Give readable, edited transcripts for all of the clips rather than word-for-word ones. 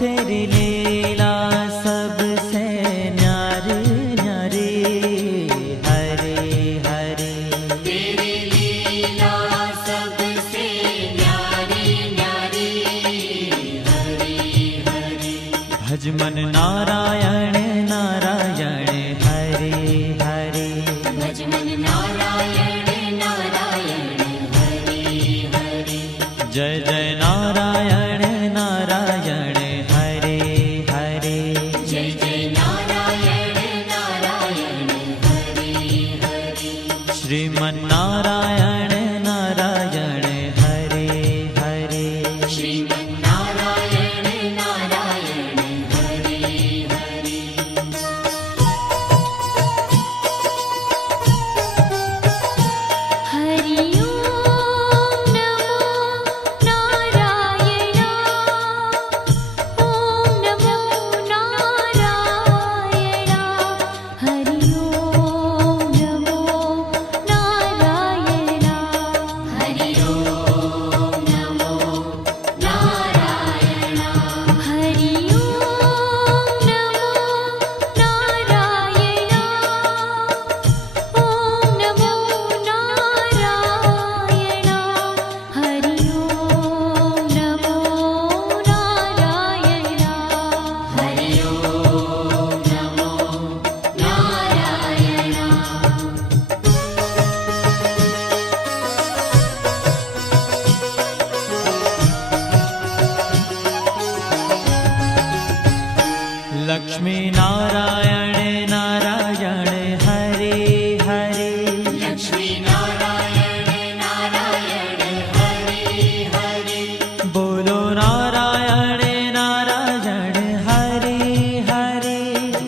तेरी लीला सबसे न्यारी न्यारी हरे हरे। तेरी लीला सबसे न्यारी न्यारी हरे हरे। भज मन नारायण नारायण हरे हरे। भज मन नारायण नारायण हरे हरे। जय जय नारायण नारायण हरे हरे। जय जय नारायण नारायण हरे हरे। श्रीमन नारायण नारायण हरे हरे। श्रीमन नारायण नारायण हरे हरे। हरि ओम नमो नारायण। ओम नमो नारायण। हरि ओम नमो नारायण। हरि ओम नमो नारायण। हरि ओम नमो नारायण। ओम नमो नारायण। हरि ओम नमो नारायण। हरि ओम नमो नारायण। लक्ष्मी नारायण नारायण हरे हरे। लक्ष्मी नारायण नारायण हरे हरे। बोलो नारायण नारायण हरे हरे।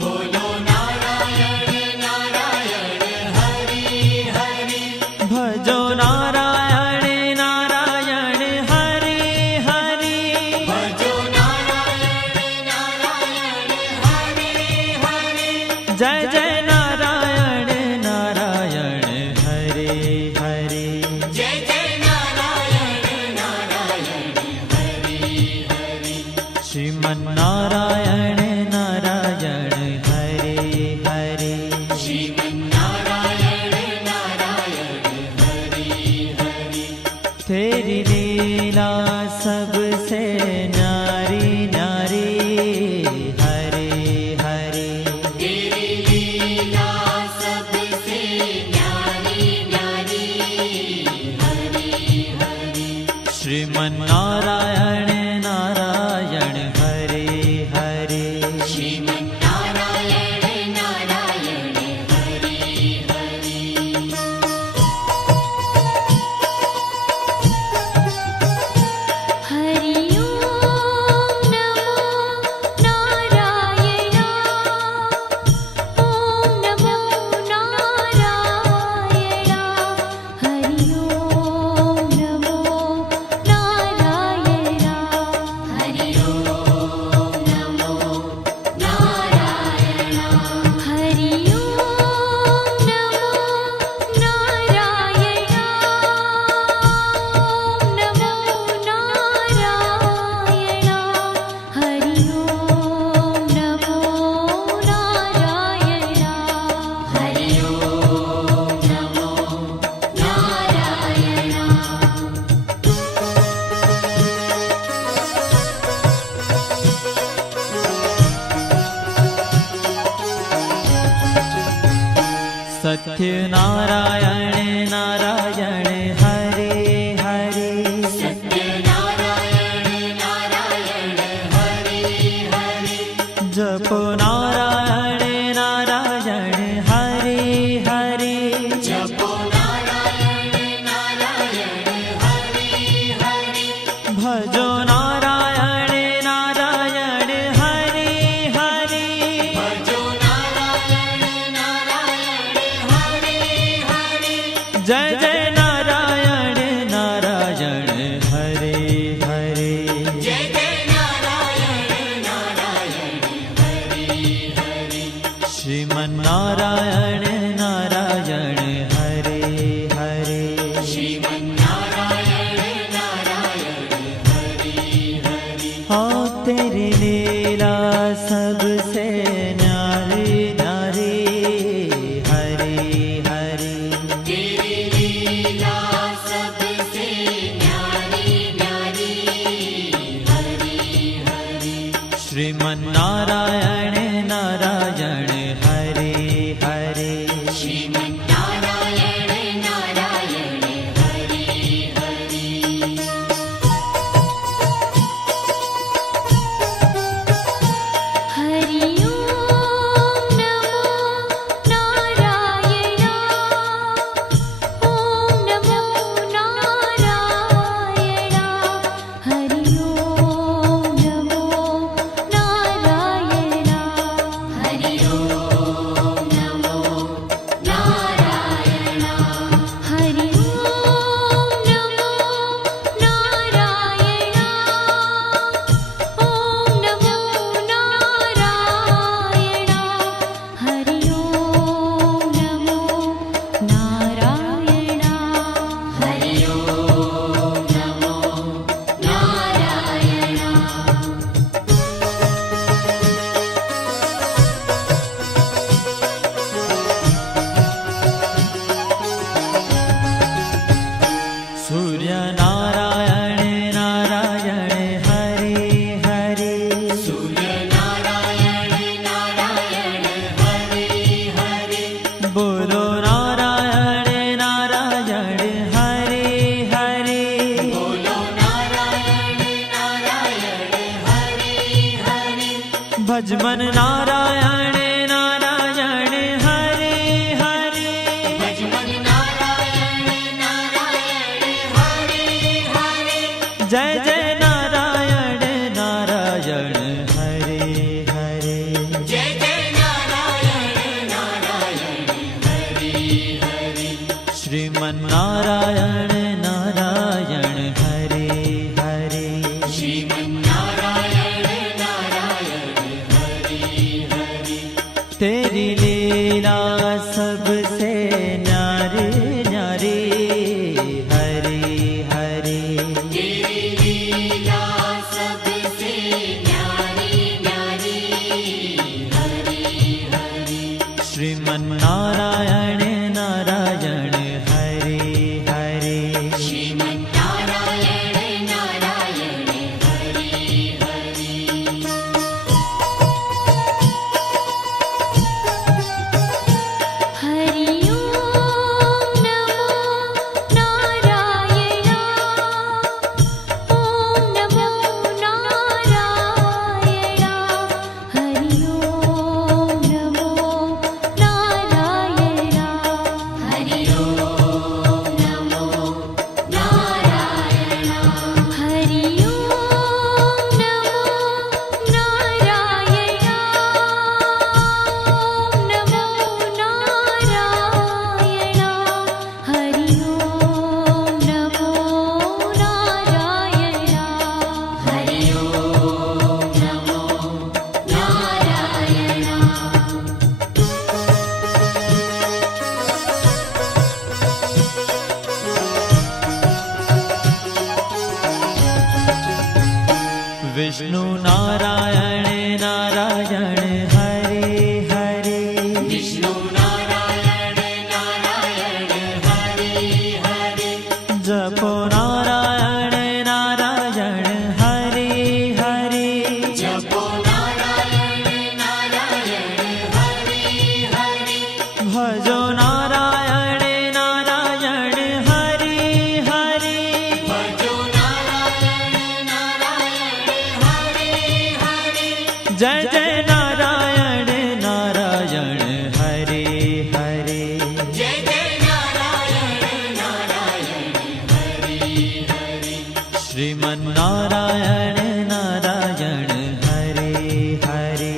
बोलो नारायण नारायण हरे हरे। भजो नारायण नारायण हरे हरे। भजो नारायण नारायण हरे हरे। जय जय नारायण नारायण हरे हरे। जय जय नारायण नारायण हरे हरे। श्रीमन नारायण नारायण हरे हरे। श्रीमन नारायण नारायण हरे हरे। तेरी लीला सबसे न्यारी न्यारी हरे हरे। तेरी लीला सबसे न्यारी न्यारी हरे हरे। श्रीमन नारायण नारायण हरे हरे। श्रीमन नारायण नारायण हरे हरे। हरि ओम नमो नारायण। ओम नमो नारायण। हरि ओम नमो नारायण। हरि ओम नमो नारायण। हरि ओम नमो नारायण। ओम नमो नारायण। हरि ओम नमो नारायण। हरि ओम नमो सत्य नारायण नारायण हरे हरे। सत्य नारायण नारायण हरे हरे। जपो नारायण नारायण हरे हरे। जपो नारायण नारायण हरे हरे। भजो नारायण नारायण हरे हरे। भजो नारायण नारायण हरे हरे। जय जय नारायण नारायण हरे हरे। जय जय नारायण नारायण हरे हरे। श्रीमन नारायण नारायण हरे हरे। श्रीमन नारायण नारायण हरे तेरी लीला सबसे न्यारी न्यारी हरि हरि तेरी लीला सबसे न्यारी न्यारी हरि हरि श्रीमन्नारायण नारायण हरे हरे श्रीमन्नारायण नारायण हरि हरि हरि ओम नमो नारायण ओम नमो नारायण हरि ओम नमो नारायण हरि ओम नमो नारायण हरि ओम नमो नारायण ओम नमो नारायण हरि ओम नमो नारायण हरि ओम नमो नारायण सूर्य नारायण नारायण हरे हरे सूर्य नारायण नारायण हरि हरि बोलो नारायण नारायण हरे हरे बोलो नारायण नारायण हरि हरि भजमन नारायण नारायण हरे हरे भजमन नारायण नारायण हरि हरि जय जय नारायण नारायण हरे हरे जय जय नारायण नारायण हरि हरि श्रीमन्नारायण नारायण हरे हरे श्रीमन्नारायण नारायण हरि हरि तेरी लीला सबसे न्यारी न्यारी हरे हरे तेरी लीला सबसे न्यारी न्यारी हरि हरि श्रीमन्नारायण नारायण हरे हरे श्रीमन्नारायण नारायण हरि हरि हरि ओम नमो नारायण ओम नमो नारायण हरि ओम नमो नारायण हरि ओम नमो नारायण हरि ओम नमो नारायण ओम नमो नारायण हरि ओम नमो नारायण हरि ओम नमो नारायण विष्णु नारायण नारायण हरे हरे विष्णु नारायण नारायण हरि हरि जपो नारायण नारायण हरे हरे जपो नारायण नारायण हरि हरि भजो नारायण नारायण हरे हरे भजो नारायण नारायण हरि हरि जय जय नारायण नारायण हरे हरे जय जय नारायण नारायण हरि हरि श्रीमन्नारायण नारायण हरे हरे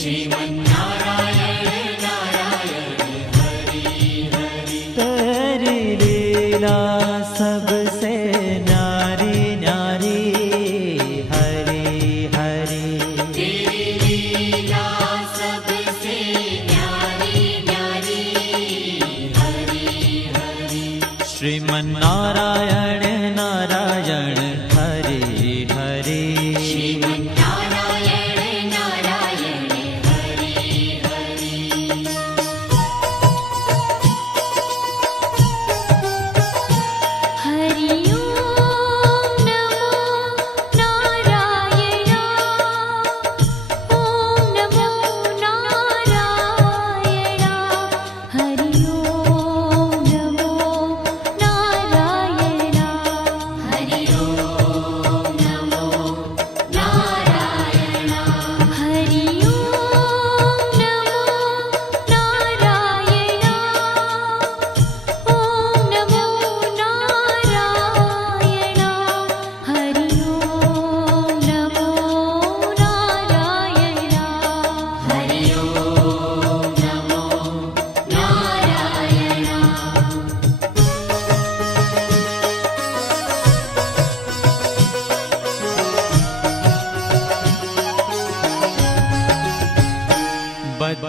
श्रीमन्नारायण नारायण हरि हरि तेरी लीला सबसे न्यारी न्यारी हरे हरे तेरी लीला सबसे न्यारी न्यारी हरि हरि श्रीमन्नारायण नारायण हरे हरे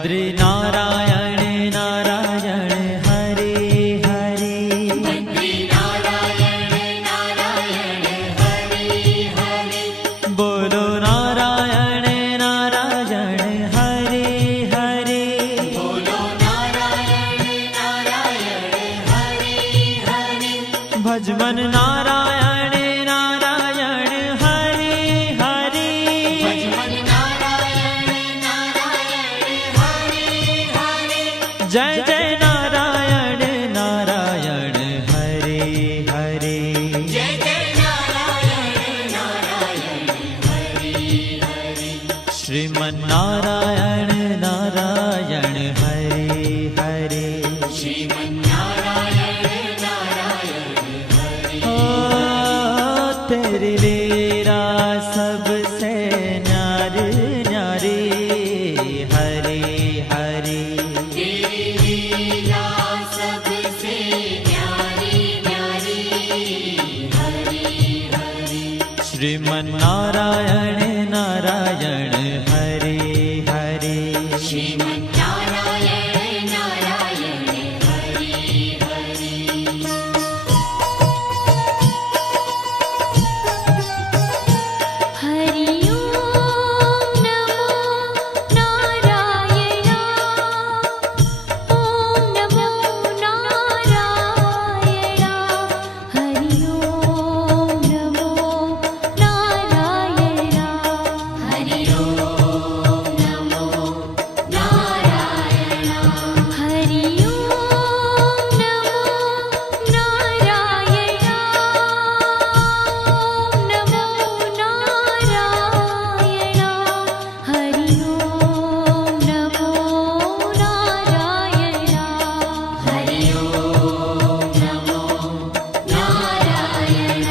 बद्री नारायण नारायण हरे हरे बद्री नारायण नारायण हरे हरे बोलो नारायण नारायण हरे हरे बोलो नारायण नारायण हरे हरे भजमन नारायण नारायण हरे हरे भजमन नारायण नारायण हरे हरे जय जय नारायण नारायण हरे हरे जय जय नारायण नारायण हरे हरे श्रीमन नारायण नारायण हरे हरे श्रीमन्नारायण नारायण हरे ओ तेरी लीला सबसे न्यारी न्यारी हरे हरे तेरी लीला सबसे न्यारी न्यारी हरे हरे श्रीमन नारायण नारायण हरे हरे श्रीमन्नारायण नारायण हरे हरे हरि ओम नमो नारायण ओम नमो नारायण हरि ओम नमो नारायण हरि ओम नमो नारायण हरि ओम नमो नारायण ओम नमो नारायण हरि ओम नमो नारायण हरि ओम नमो नारायण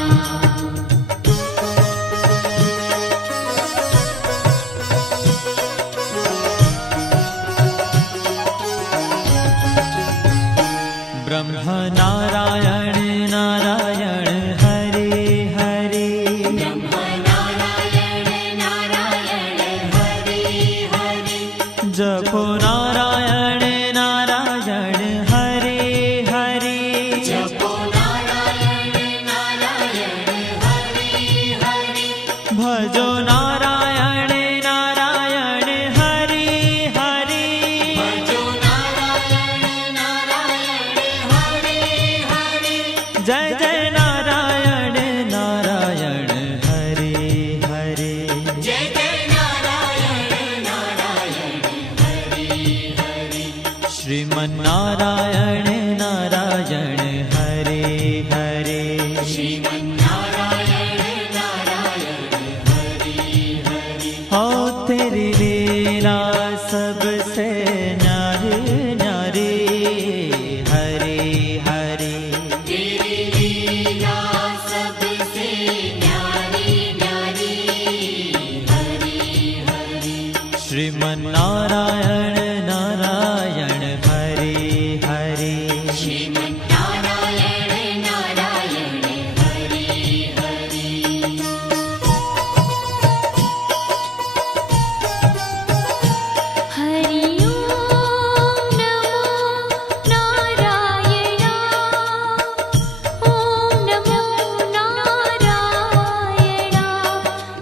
ब्रह्म नारायण नारायण हरे हरे ब्रह्म नारायण नारायण हरे हरे जपो नारायण नारायण हरे हरे जपो नारायण नारायण हरे हरे भजो नारायण नारायण हरे हरे भजो नारायण नारायण हरे हरे जय जय नारायण नारायण हरे हरे जय जय नारायण नारायण हरे हरे श्रीमन नारायण नारायण हरे हरे श्रीमन्नारायण नारायण हरे हरे हो तेरी लीला सबसे न्यारी न्यारी हरे हरे तेरी लीला सबसे न्यारी न्यारी हरे हरे श्रीमन नारायण नारायण हरे हरे श्रीमन्नारायण नारायण हरे हरे हरि ओम नमो नारायण ओम नमो नारायण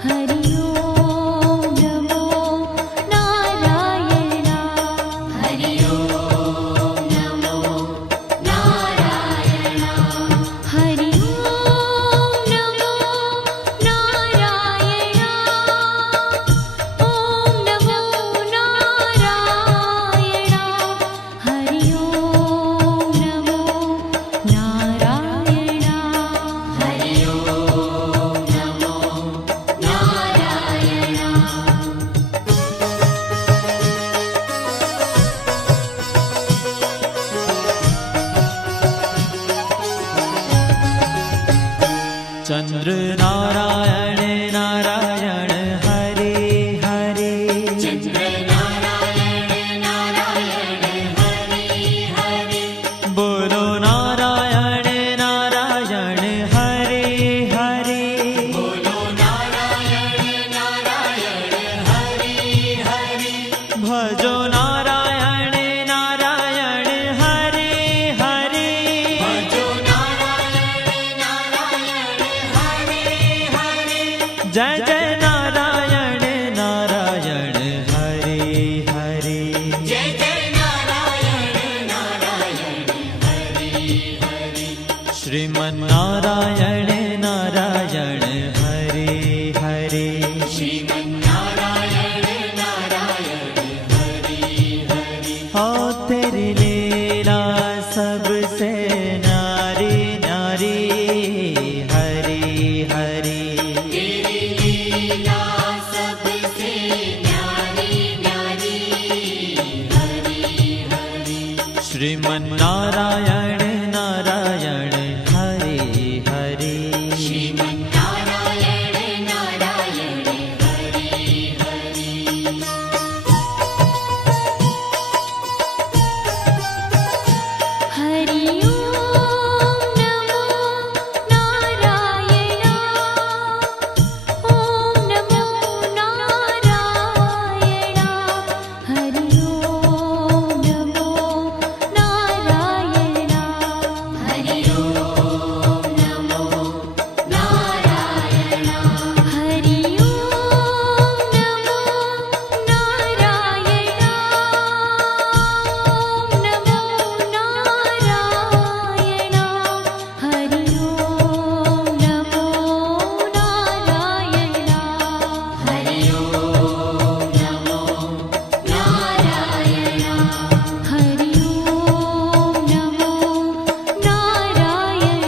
हरि ओम नमो नारायण जय जय नारायण नारायण हरे हरे जय जय नारायण नारायण हरे हरे श्रीमन्नारायण नारायण हरे हरे श्रीमन्नारायण नारायण हरे हरे हो तेरी लीला सबसे न्यारी न्यारी हरी हरी तेरी लीला सबसे न्यारी न्यारी हरे हरे श्रीमन्नारायण नारायण हरे हरे श्रीमन्नारायण नारायण हरे हरे हरि ओम नमो नारायण ओम नमो नारायण हरि ओम नमो नारायण हरि ओम नमो नारायण हरि ओम नमो नारायण ओम नमो नारायण हरि ओम नमो नारायण हरि ओम नमो नारायण हरि ओम नमो नारायण हरि ओम नमो नारायण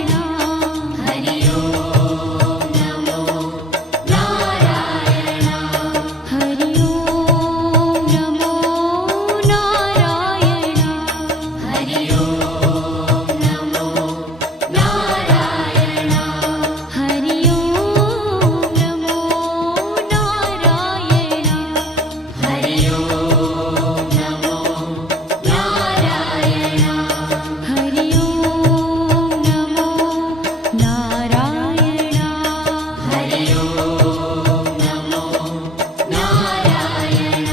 हरि ओम नमो नारायण हरि ओम नमो नारायण हरि ओम नमो नारायण हरि ओम नमो नारायण हरि ओम नमो नारायण हरि ओम नमो नारायण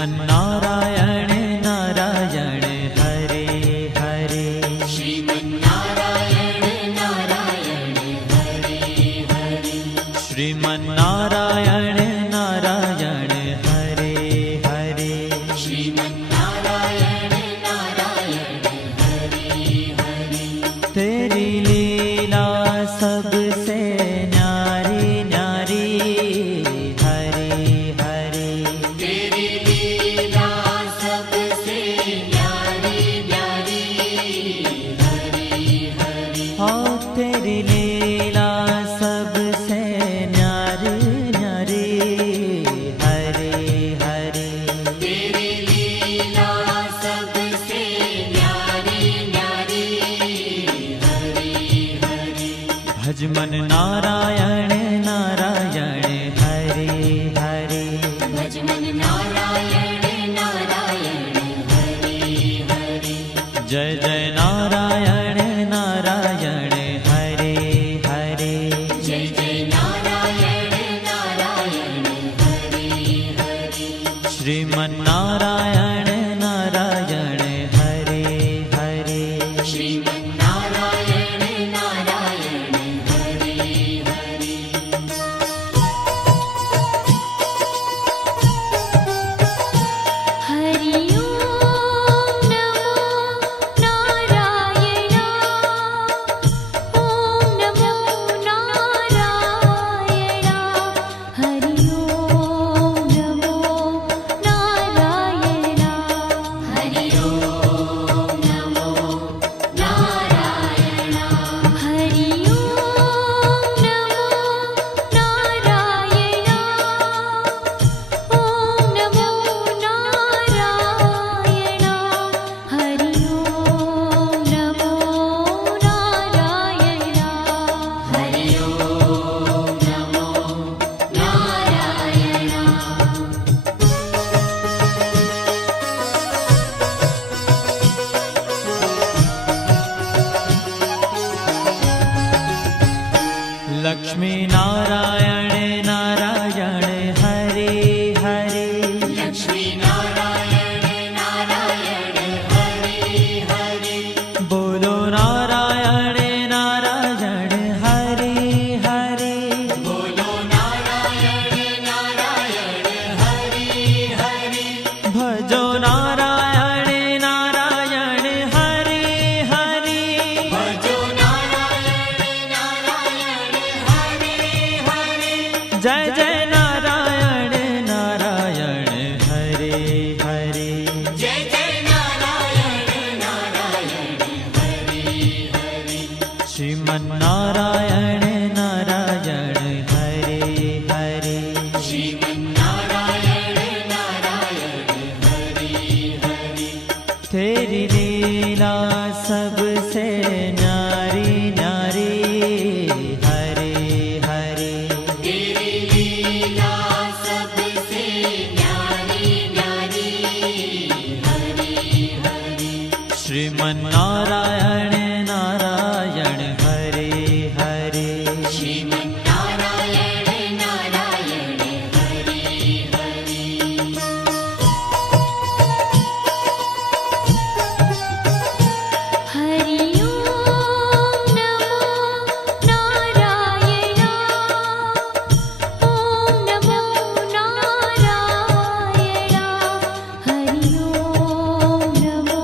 श्रीमन्नारायण नारायण हरे हरे श्रीमन्नारायण नारायण हरे हरे श्रीमन्नारायण नारायण हरे हरे श्रीमन्नारायण नारायण हरे हरे तेरी लीला सबसे न्यारी न्यारी हरे हरे तेरी लीला सबसे न्यारी न्यारी हरे हरे हो तेरी लीला सबसे न्यारी न्यारी हरे हरे तेरी लीला सबसे न्यारी न्यारी हरे हरे भजमन नारायण नारायण हरे हरे भजमन नारायण नारायण हरे हरे जय जय नारायण नारायण हरे हरे जय जय नारायण नारायण हरे हरे श्रीमन्नारायण नारायण हरे हरे श्रीमन्नारायण नारायण हरे हरे लक्ष्मी नारायण नारायण हरे हरे लक्ष्मी नारायण नारायण हरे हरे बोलो नारायण नारायण हरे हरे बोलो नारायण नारायण हरे हरे भजो नारायण नारायण हरे हरे भजो नारायण नारायण हरे हरे जय जय नारायण नारायण हरे हरे जय जय नारायण नारायण हरे हरे श्रीमन्नारायण नारायण हरे हरे श्रीमन्नारायण नारायण हरे हरे तेरी लीला सबसे न्यारी न्यारी हरे हरे तेरी लीला सबसे न्यारी न्यारी हरे हरे श्रीमन्नारायण नारायण हरे हरे श्रीमन्नारायण नारायण हरे हरे हरि ओम नमो नारायण ओम नमो नारायण हरि ओम नमो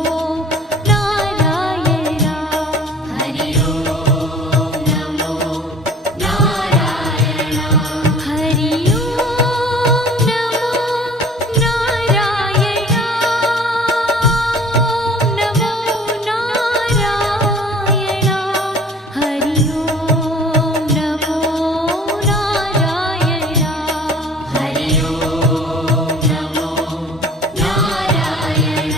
नारायण हरि ओम नमो नारायण हरि ओम नमो नारायण ओम नमो नारायण हरि ओम नमो नारायण हरि ओम नमो नारायण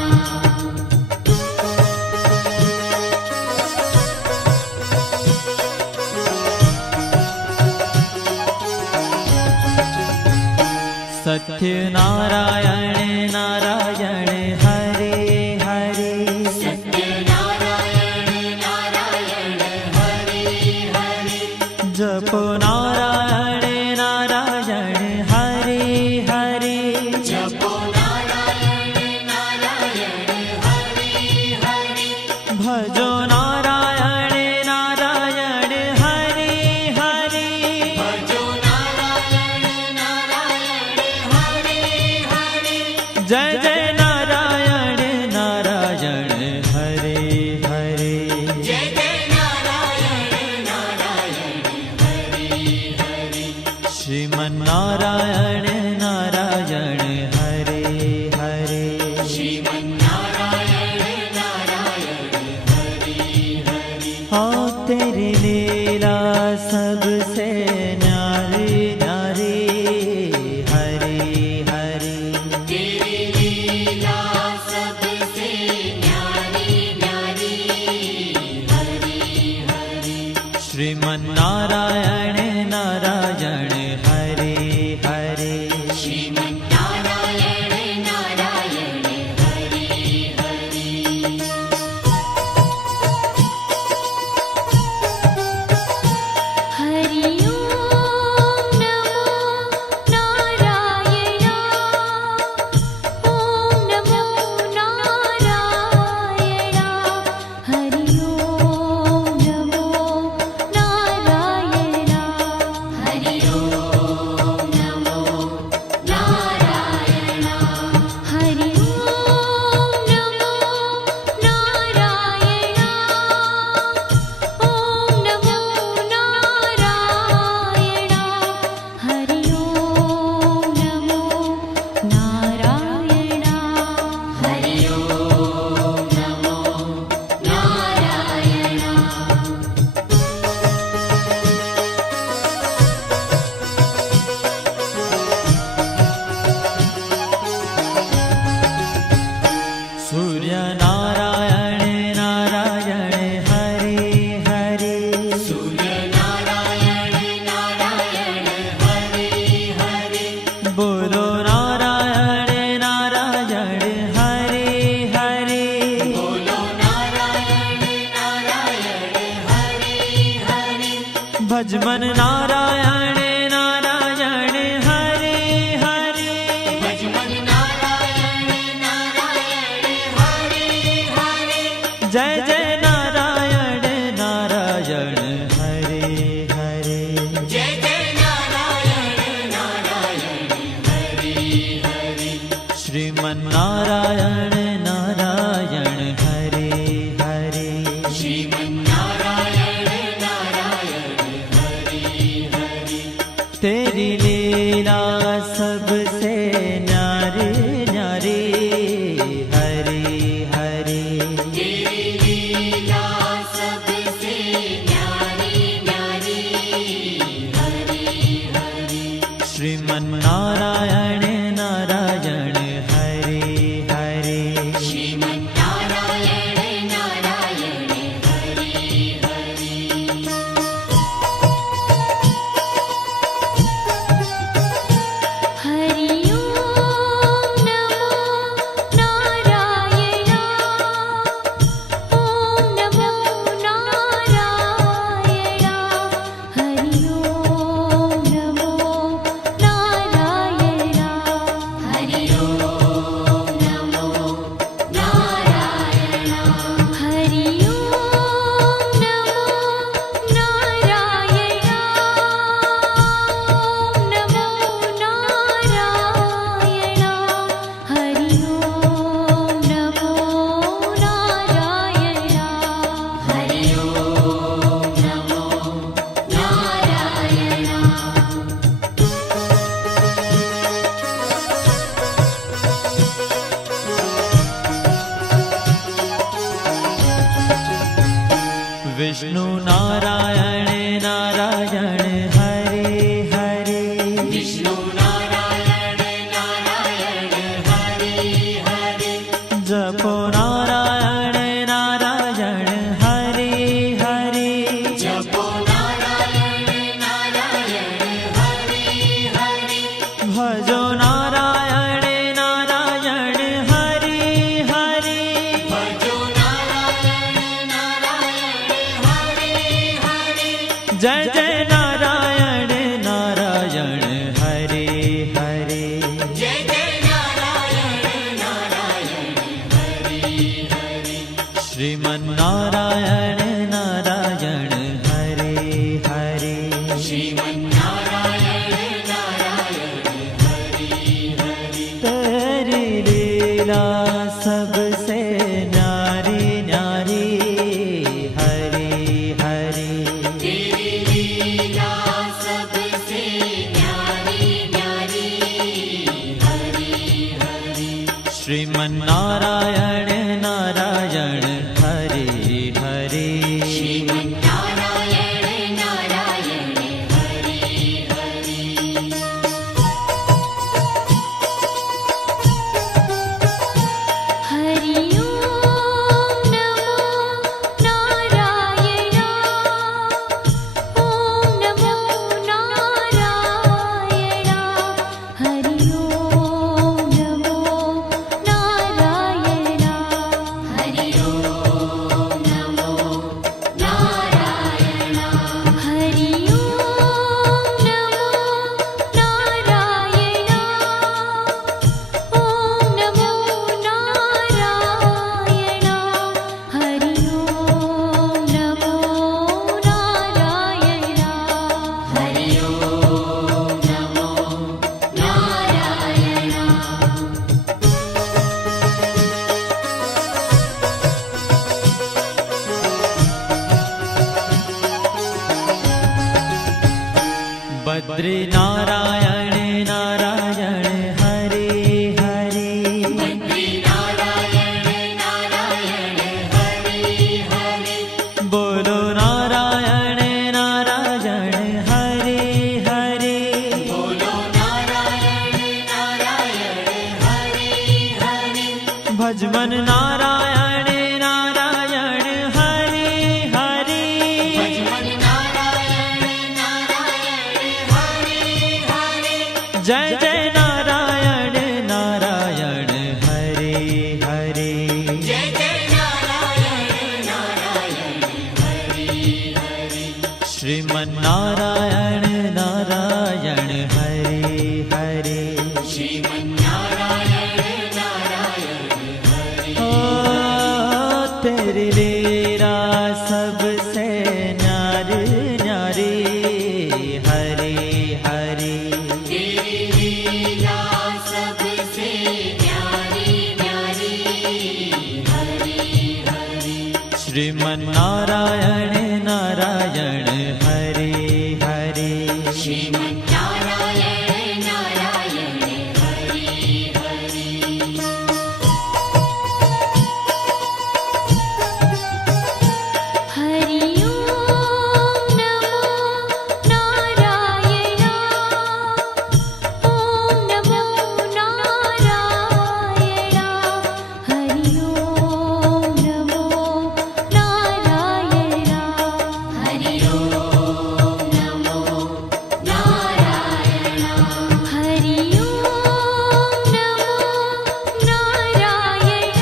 सत्य नारायण नारायण हरे हरे सत्यनारायण नारायण हरे हरे जपो नारायण नारायण हरे हरे जपो नारायण नारायण हरे हरे भजो नारायण नारायण हरे हरे भजो नारायण नारायण हरे हरे जय जय नारायण नारायण हरे हरे जय जय नारायण नारायण हरे हरे श्रीमन्नारायण नारायण हरे हरे श्रीमन्नारायण नारायण हरे हरे हाँ तेरी लीला सबसे न्यारी न्यारी हरे हरे तेरी लीला सबसे न्यारी न्यारी हरे हरे श्रीमन्नारायण नारायण हरे हरे श्रीमन्नारायण नारायण हरे हरे हरि ओम नमो नारायण ओम नमो नारायण हरि ओम नमो नारायण हरि ओम भजमन नारायण नारायण हरे हरे भजमन नारायण नारायण हरे हरे जय जय नारायण नारायण हरे हरे जय जय नारायण नारायण हरे हरे श्रीमन नारायण नारायण हरे हरे श्रीमन्नारायण नारायण हरे हरे तेरी लीला सबसे न्यारी न्यारी हरे हरे तेरी लीला सबसे न्यारी न्यारी हरे हरे श्रीमन नारायण नारायण हरे हरे श्रीमन्नारायण नारायण हरे हरे हरि ओम नमो नारायण ओम नमो नारायण हरि ओम नमो नारायण हरि ओम नमो नारायण हरि ओम नमो नारायण ओम नमो नारायण हरि ओम नमो नारायण हरि ओम नमो नारायण विष्णु नारायण नारायण हरे हरे विष्णु नारायण नारायण हरे हरे जपो नारायण नारायण हरे हरे जपो नारायण नारायण हरे हरे भजो नारायण नारायण हरे हरे भजो नारायण नारायण हरे हरे जय जय नारायण नारायण हरे हरे जय जय नारायण नारायण हरे हरे श्रीमन नारायण नारायण हरे हरे श्रीमन्नारायण नारायण हरे हरे तेरी लीला सबसे न्यारी न्यारी हरे हरे तेरी लीला सबसे न्यारी न्यारी हरे हरे श्रीमन नारायण नारायण हरे हरे श्रीमन्नारायण नारायण हरे हरे हरि ओम नमो नारायण ओम नमो नारायण हरि ओम नमो नारायण हरि ओम नमो नारायण हरि ओम नमो नारायण ओम नमो नारायण हरि ओम नमो नारायण हरि ओम नमो नारायण बद्री नारायण नारायण हरे हरे बद्री नारायण नारायण हरे हरे बोलो नारायण नारायण हरे हरे बोलो नारायण नारायण हरे हरे भजमन नारायण नारायण हरे हरे भजमन नारायण नारायण हरे हरे जय जय नारायण नारायण हरे हरे जय जय नारायण नारायण हरे हरे श्रीमन नारायण नारायण हरे हरे श्रीमन्नारायण नारायण हरे ओ तेरी लीला सबसे न्यारी न्यारी हरे हरे तेरी लीला सबसे न्यारी न्यारी हरे हरे श्रीमन्नारायण नारायण हरे हरे श्रीमन्नारायण नारायण हरे हरे हरि ओम नमो नारायण ओम नमो नारायण हरि ओम नमो नारायण हरि ओम नमो नारायण हरि ओम नमो नारायण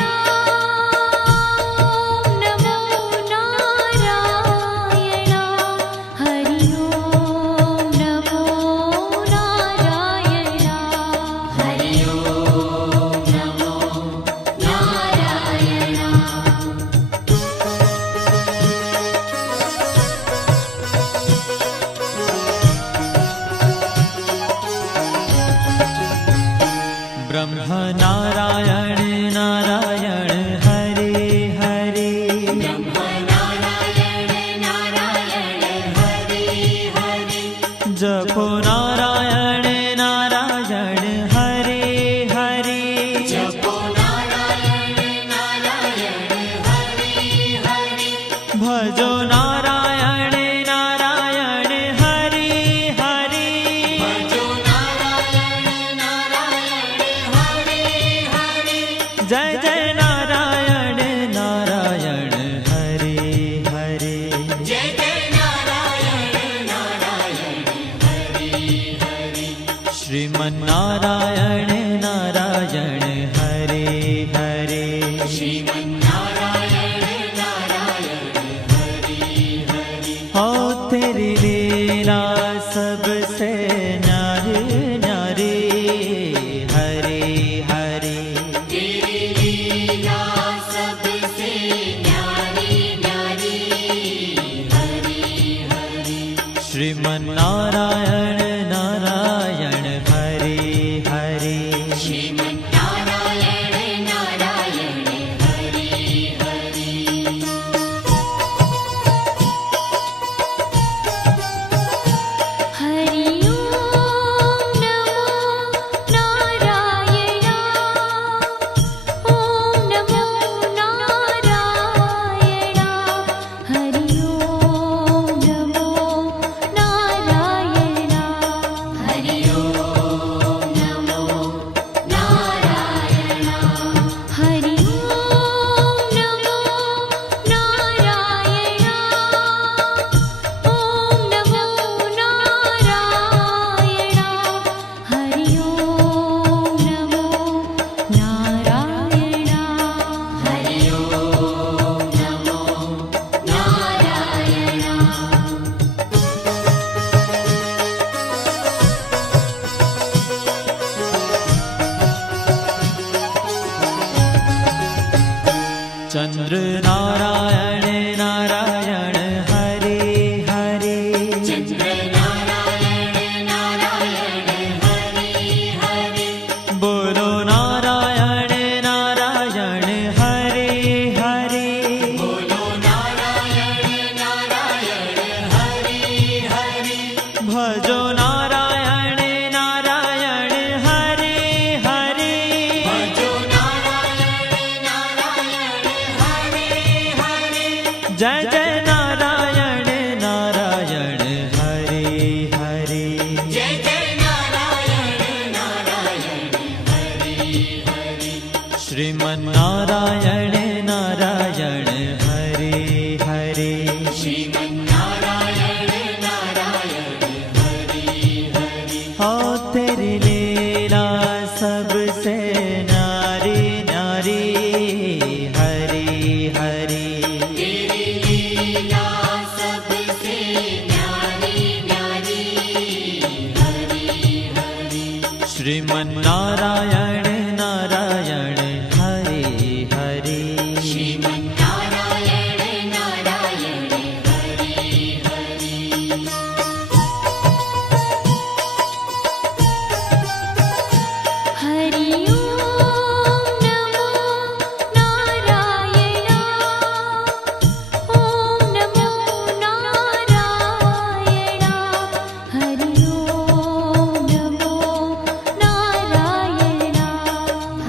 ओम नमो नारायण हरि ओम नमो नारायण हरि ओम नमो नारायण ब्रह्म नारायण नारायण हरे हरे नारायण नारायण हरे हरे जपो नारायण नारायण हरे हरे जपो नारायण नारायण हरे हरे भजो नारायण नारायण हरे हरे भजो नारायण नारायण हरे हरे जय जय नारायण नारायण हरे हरे जय जय नारायण नारायण हरे हरे श्रीमन्नारायण नारायण हरे हरे श्रीमन्नारायण नारायण हरे हरे ओ तेरी लीला सबसे न्यारी न्यारी हरे हरे तेरी लीला सबसे न्यारी न्यारी हरे हरे श्रीमन्नारायण नारायण हरे हरे श्रीमन्नारायण नारायण हरे हरे हरि ओम नमो नारायण ओम नमो नारायण हरि ओम नमो नारायण हरि ओम नमो नारायण हरि ओम नमो नारायण ओम नमो नारायण हरि ओम नमो नारायण हरि ओम नमो नारायण चंद्र नारायण नारायण हरे हरे चंद्र नारायण नारायण हरे हरे बोलो नारायण नारायण हरे हरे बोलो नारायण नारायण हरे हरे भजो नारायण नारायण हरे हरे भजो नारायण नारायण हरे हरे जय जय नारायण नारायण हरे हरे जय जय नारायण नारायण हरे हरे श्रीमन्नारायण नारायण हरे हरे श्रीमन्नारायण नारायण हरे श्रीमन्नारायण नारायण हरे हरे श्रीमन्नारायण नारायण हरे हरे हरि ओम नमो नारायण ओम नमो नारायण हरि ओम नमो नारायण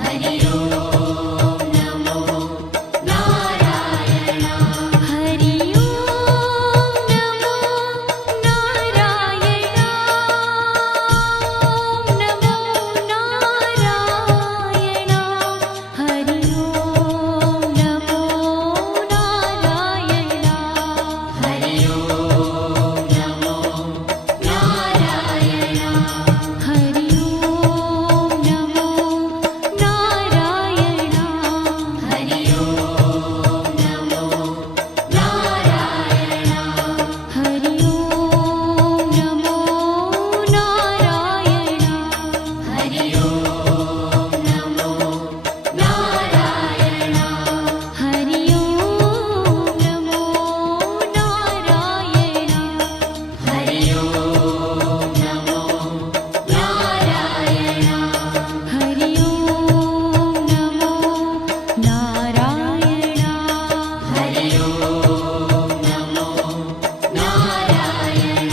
हरि ओम नमो नारायण हरि ओम नमो नारायण ओम नमो नारायण हरि ओम नमो नारायण हरि ओम नमो नारायण हरि ओम नमो नारायण हरि ओम नमो नारायण हरि ओम नमो नारायण हरि ओम नमो नारायण हरि ओम नमो नारायण हरि ओम नमो नारायण हरि ओम नमो नारायण हरि ओम नमो नारायण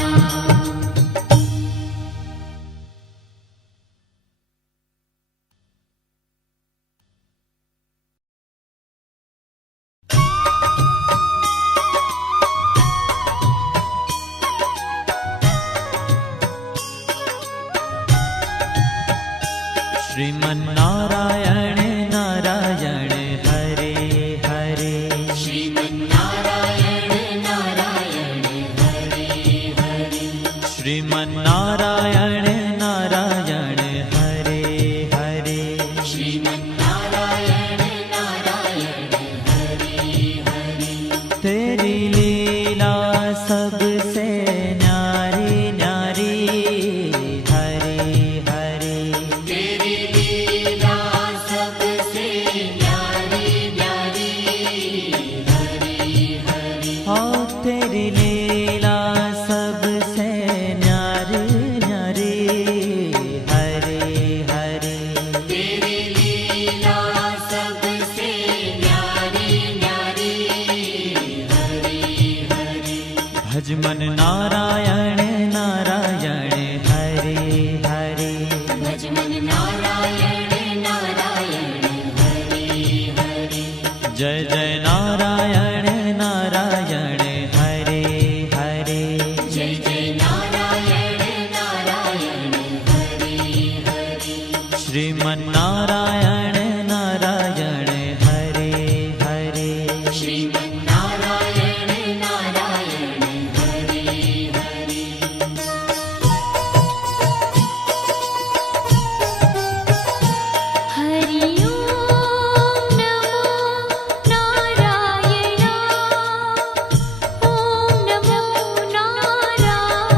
श्रीमन्नारायण नारायण हरे हरे श्रीमन्नारायण नारायण हरे हरे श्रीमन्नारायण नारायण हरे हरे श्रीमन्नारायण नारायण हरे हरे तेरी लीला सबसे न्यारी न्यारी हरे हरे तेरी लीला सबसे न्यारी न्यारी हरे हरे ओ तेरी लीला सबसे न्यारी न्यारी हरे हरे तेरी लीला सबसे न्यारी न्यारी हरे हरे भजमन नारायण नारायण हरे हरे भजमन नारायण नारायण हरे हरे जय जय नारायण नारायण हरे हरे जय जय नारायण नारायण हरे हरे श्रीमन्नारायण नारायण हरे हरे श्रीमन्नारायण नारायण हरे हरे हरि ओम नमो नारायण ओम नमो नारायण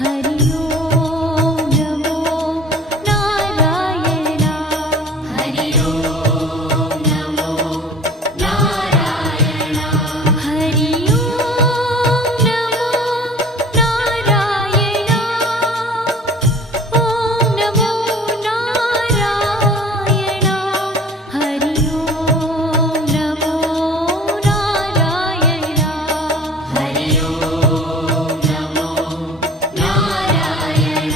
हरि ओम नमो नारायण हरि ओम नमो नारायण हरि ओम नमो नारायण ओम नमो नारायण हरि ओम नमो नारायण हरि ओम नमो नारायण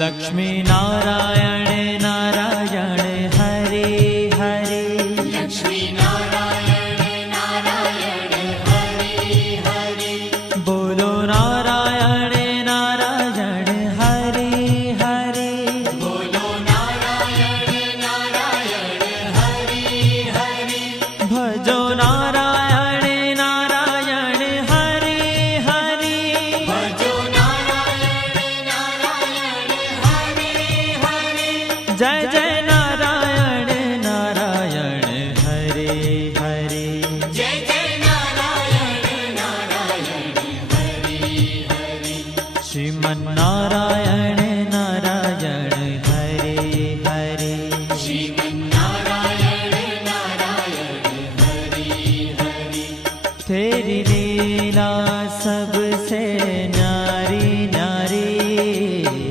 लक्ष्मी नारायण नारायण हरे हरे लक्ष्मी नारायण नारायण हरे हरे बोलो नारायण नारायण हरे हरे बोलो नारायण नारायण हरे हरे भजो नारायण नारायण हरे हरे भजो नारायण नारायण हरे हरे जय जय नारायण नारायण नारायण हरे हरे श्रीमन्नारायण नारायण हरि हरि तेरी लीला सबसे न्यारी न्यारी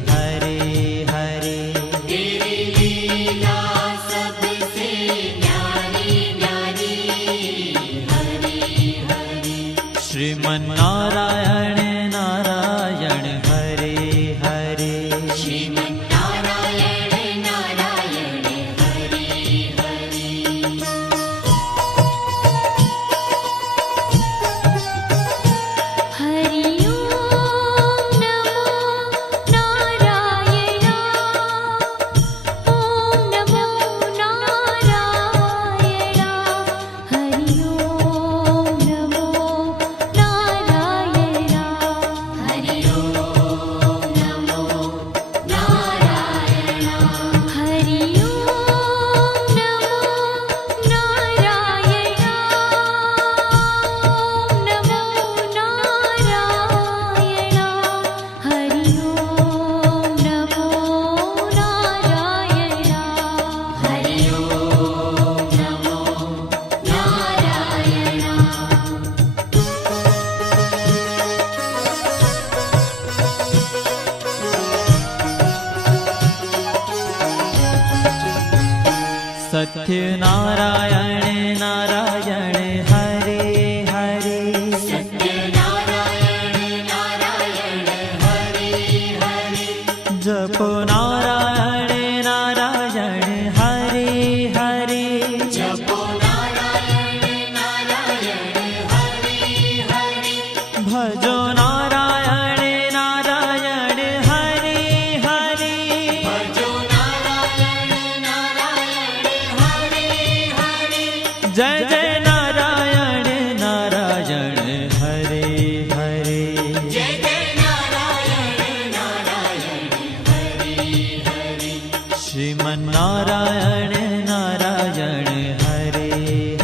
हरे हरे तेरी लीला सबसे न्यारी न्यारी हरि हरि श्रीमन्नारायण नारायण हरे हरे श्रीमन्नारायण नारायण हरि हरि हरि ओम नमो नारायण ओम नमो नारायण हरि ओम नमो नारायण हरि ओम नमो नारायण हरि ओम नमो नारायण ओम नमो नारायण हरि ओम नमो नारायण हरि ओम नमो नारायण सत्य नारायण नारायण हरे हरे सत्यनारायण नारायण हरि हरि जपो नारायण नारायण हरे हरे जपो नारायण नारायण हरि हरि भजो नारायण नारायण हरे हरे भजो नारायण नारायण हरि हरि जय जय नारायण नारायण हरे हरे जय जय नारायण नारायण हरि हरि श्रीमन्नारायण नारायण हरे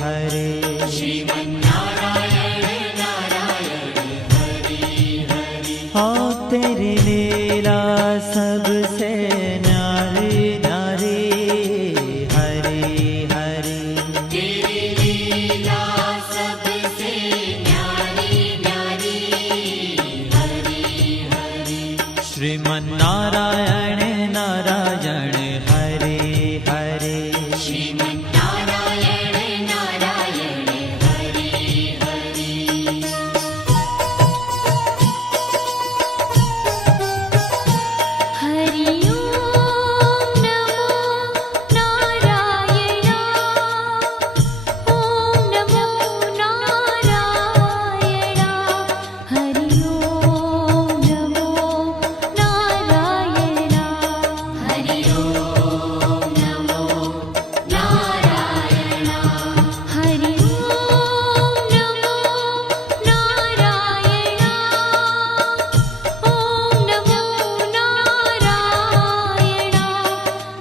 हरे श्रीमन्नारायण नारायण हरि हरि हाँ तेरी लीला सबसे न्यारी न्यारी हरे हरे तेरी लीला सबसे न्यारी न्यारी हरि हरि श्रीमन्नारायण नारायण हरे हरे श्रीमन्नारायण नारायण हरि हरि हरि ओम नमो नारायण ओम नमो नारायण हरि ओम नमो नारायण हरि ओम नमो नारायण हरि ओम नमो नारायण ओम नमो नारायण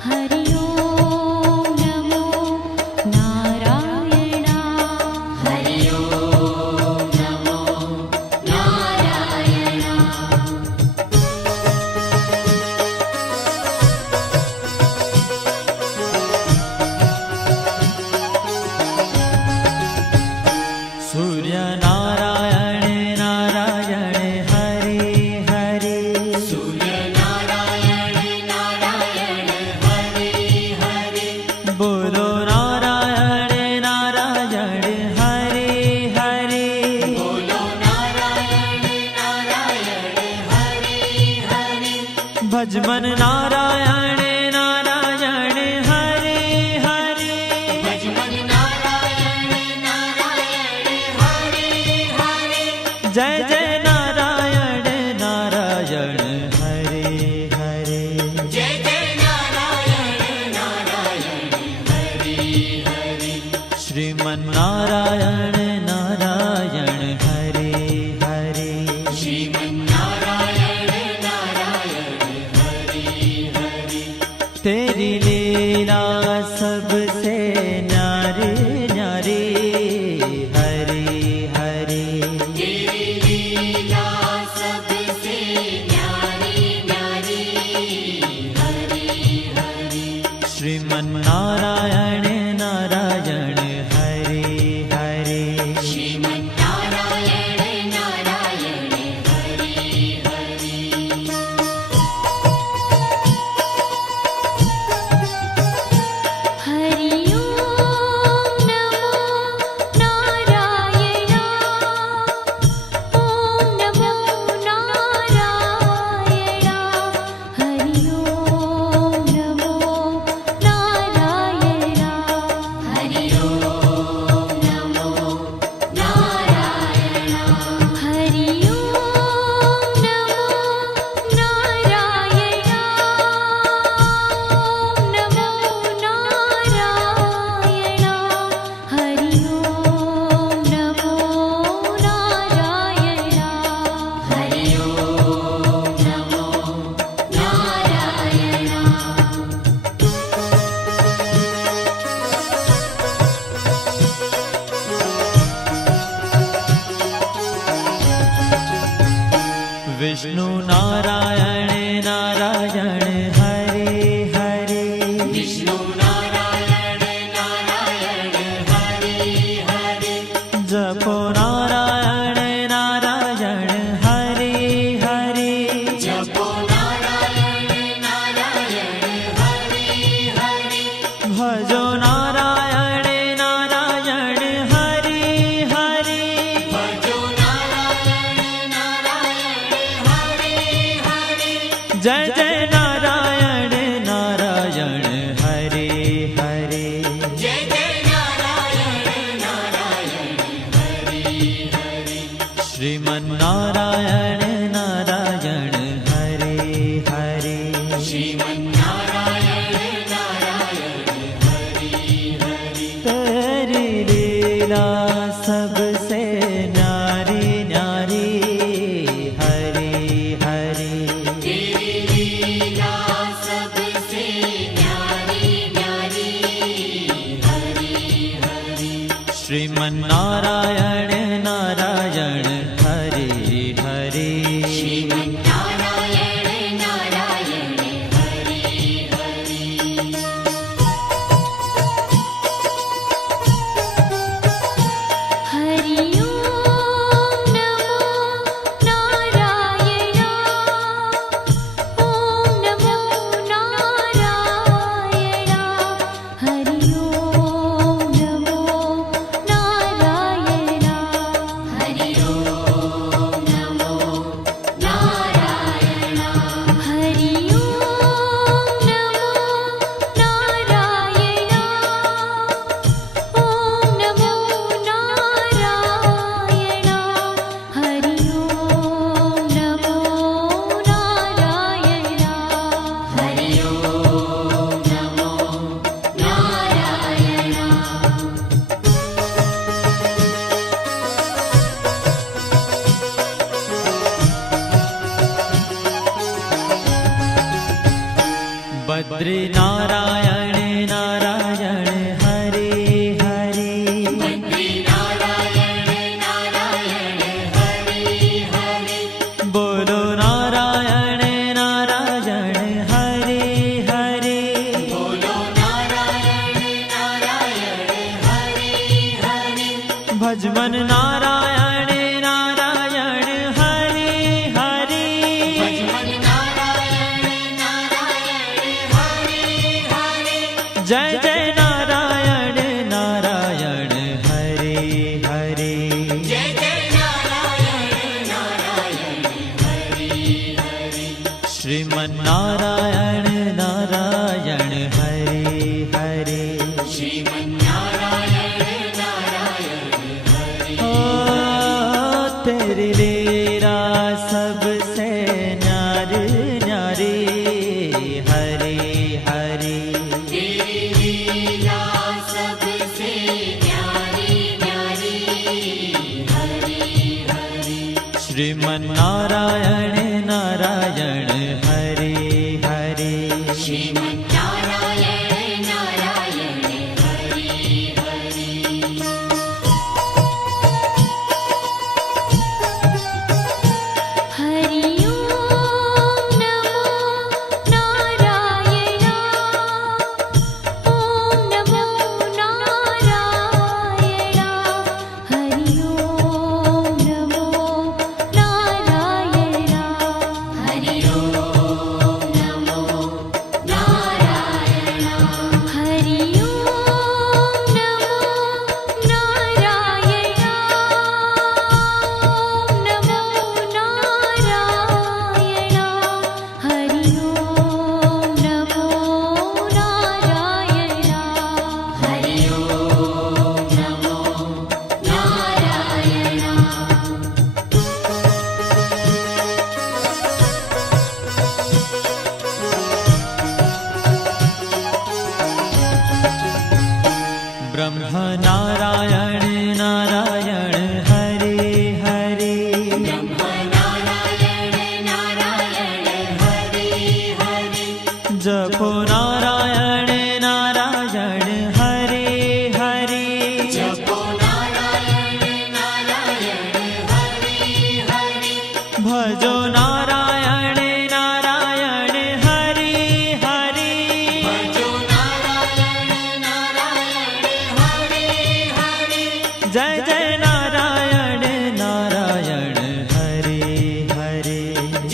हरि ओम नमो नारायण हरि ओम नमो नारायण सूर्य नारायण नारायण हरे हरे सूर्य नारायण नारायण हरि हरि बोलो नारायण नारायण हरे हरे बोलो नारायण नारायण हरि हरि भजमन नारायण नारायण हरे हरे भजमन नारायण नारायण हरि हरि जय जय नारायण नारायण हरे हरे जय जय नारायण नारायण हरि हरि श्रीमन्नारायण नारायण हरे हरे श्रीमन्नारायण नारायण हरि हरि तेरी लीला सबसे न्यारी न्यारी हरे हरे तेरी लीला सबसे न्यारी न्यारी हरि श्रीमन्नारायण नारायण हरे हरे श्रीमन्नारायण नारायण हरि हरि हरि ओम नमो नारायण ओम नमो नारायण हरि ओम नमो नारायण हरि ओम नमो नारायण हरि ओम नमो नारायण ओम नमो नारायण हरि ओम नमो नारायण हरि ओम नमो नारायण विष्णु नारायण नारायण हरे हरे विष्णु नारायण नारायण हरि हरि जपो नारायण नारायण हरे हरे जपो नारायण नारायण हरि हरि भजो नारायण नारायण हरे हरे भजो नारायण नारायण हरि हरि जय जय नारायण नारायण हरे हरे जय जय नारायण नारायण हरि हरि श्रीमन्नारायण नारायण हरे हरे श्रीमन्नारायण नारायण हरि हरि तेरी लीला सबसे न्यारी न्यारी हरे हरे तेरी लीला सबसे न्यारी न्यारी हरि हरि श्रीमन्नारायण नारायण हरे हरे श्रीमन्नारायण नारायण हरि हरि हरि ओम नमो नारायण ओम नमो नारायण हरि ओम नमो नारायण हरि ओम नमो नारायण हरि ओम नमो नारायण ओम नमो नारायण हरि ओम नमो नारायण हरि ओम नमो नारायण बद्री नारायण नारायण हरे हरे बद्री नारायण नारायण हरि हरि बोलो नारायण नारायण हरे हरे बोलो नारायण नारायण हरि हरि भजमन नारायण नारायण हरे हरे भजमन नारायण नारायण हरि हरि जय जय नारायण नारायण हरे हरे जय जय नारायण नारायण हरि हरि श्रीमन्नारायण नारायण हरे हरे श्रीमन्नारायण नारायण हरि ओ तेरी लीला सबसे न्यारी न्यारी हरे हरे तेरी लीला जपो नारायण नारायण हरे हरे जपो नारायण नारायण हरि हरि भजो नारायण नारायण हरे हरे भजो नारायण नारायण हरि हरि जय जय नारायण नारायण हरे हरे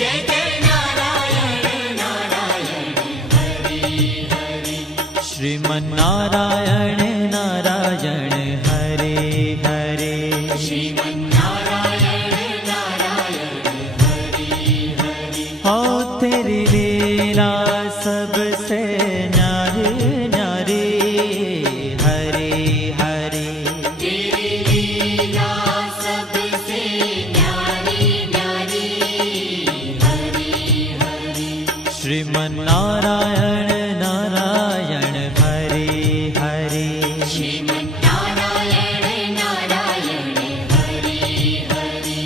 जय जय नारायण नारायण हरि हरि श्रीमन्नारायण नारायण हरे हरे श्रीमन्नारायण नारायण हरि हरि हो तेरी लीला सबसे न्यारी न्यारी हरे हरे तेरी लीला सबसे न्यारी न्यारी हरि हरि श्रीमन्नारायण नारायण हरे हरे श्रीमन्नारायण नारायण हरि हरि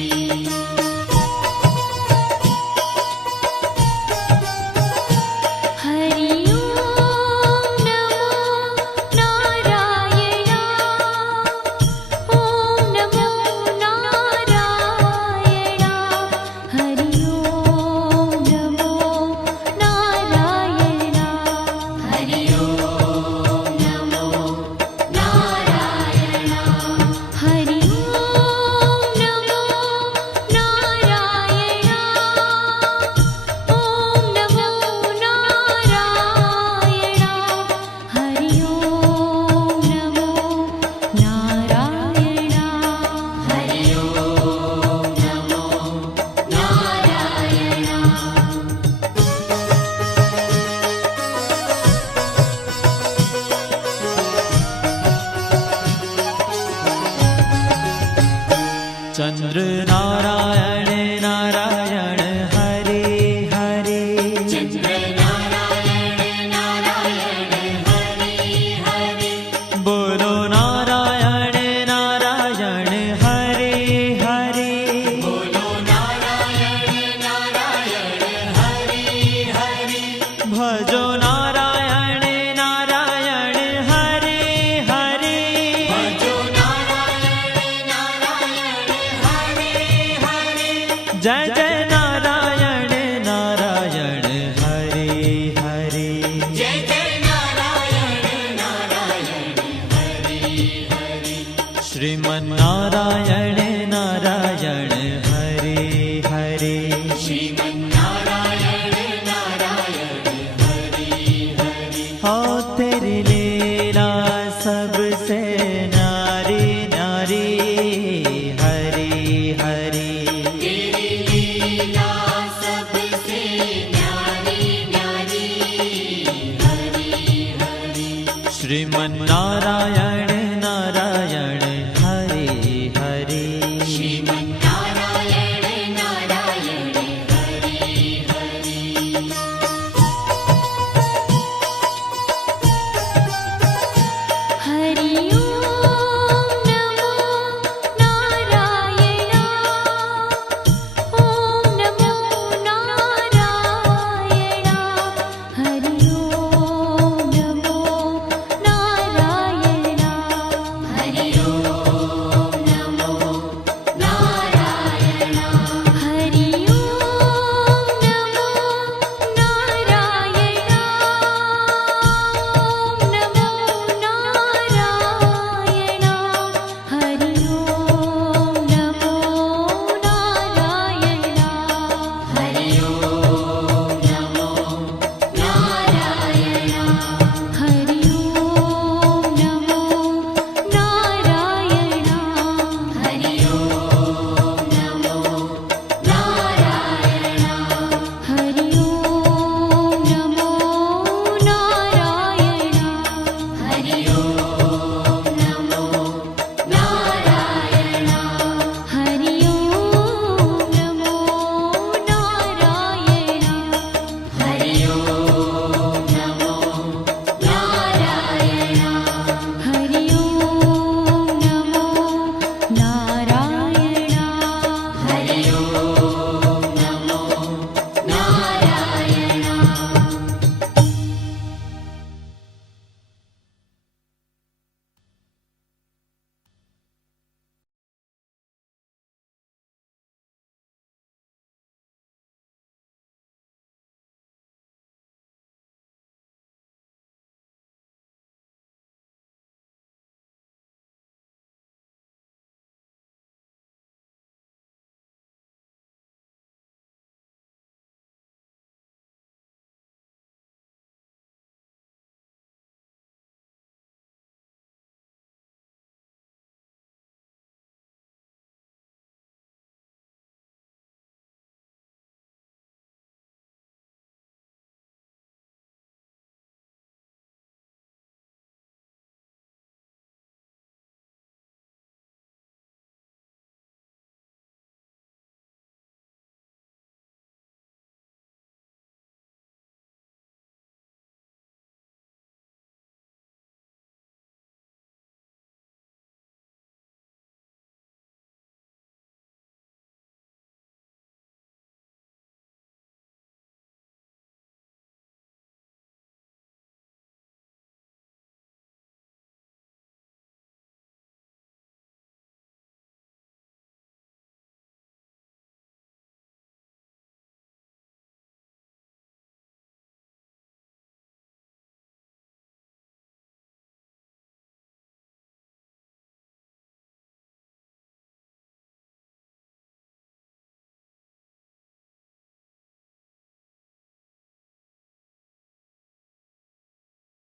हरि ओम नमो नारायण ओम नमो नारायण हरि ओम नमो नारायण हरि ओम नमो नारायण हरि ओम नमो नारायण ओम नमो नारायण हरि ओम नमो नारायण हरि ओम नमो नारायण चंद्र नारायण नारायण हरे हरे चंद्र नारायण नारायण हरि हरि बोलो नारायण नारायण हरे हरे बोलो नारायण नारायण हरि हरि भजो नारायण नारायण हरे हरे भजो नारायण नारायण हरि हरि जय जय नारायण नारायण हरे हरे जय जय नारायण नारायण हरि हरि श्रीमन्नारायण नारायण हरे हरे श्रीमन्नारायण नारायण हरि हरि हो तेरी लीला सबसे न्यारी न्यारी हरे हरे तेरी लीला सबसे न्यारी न्यारी हरि हरि श्रीमन्नारायण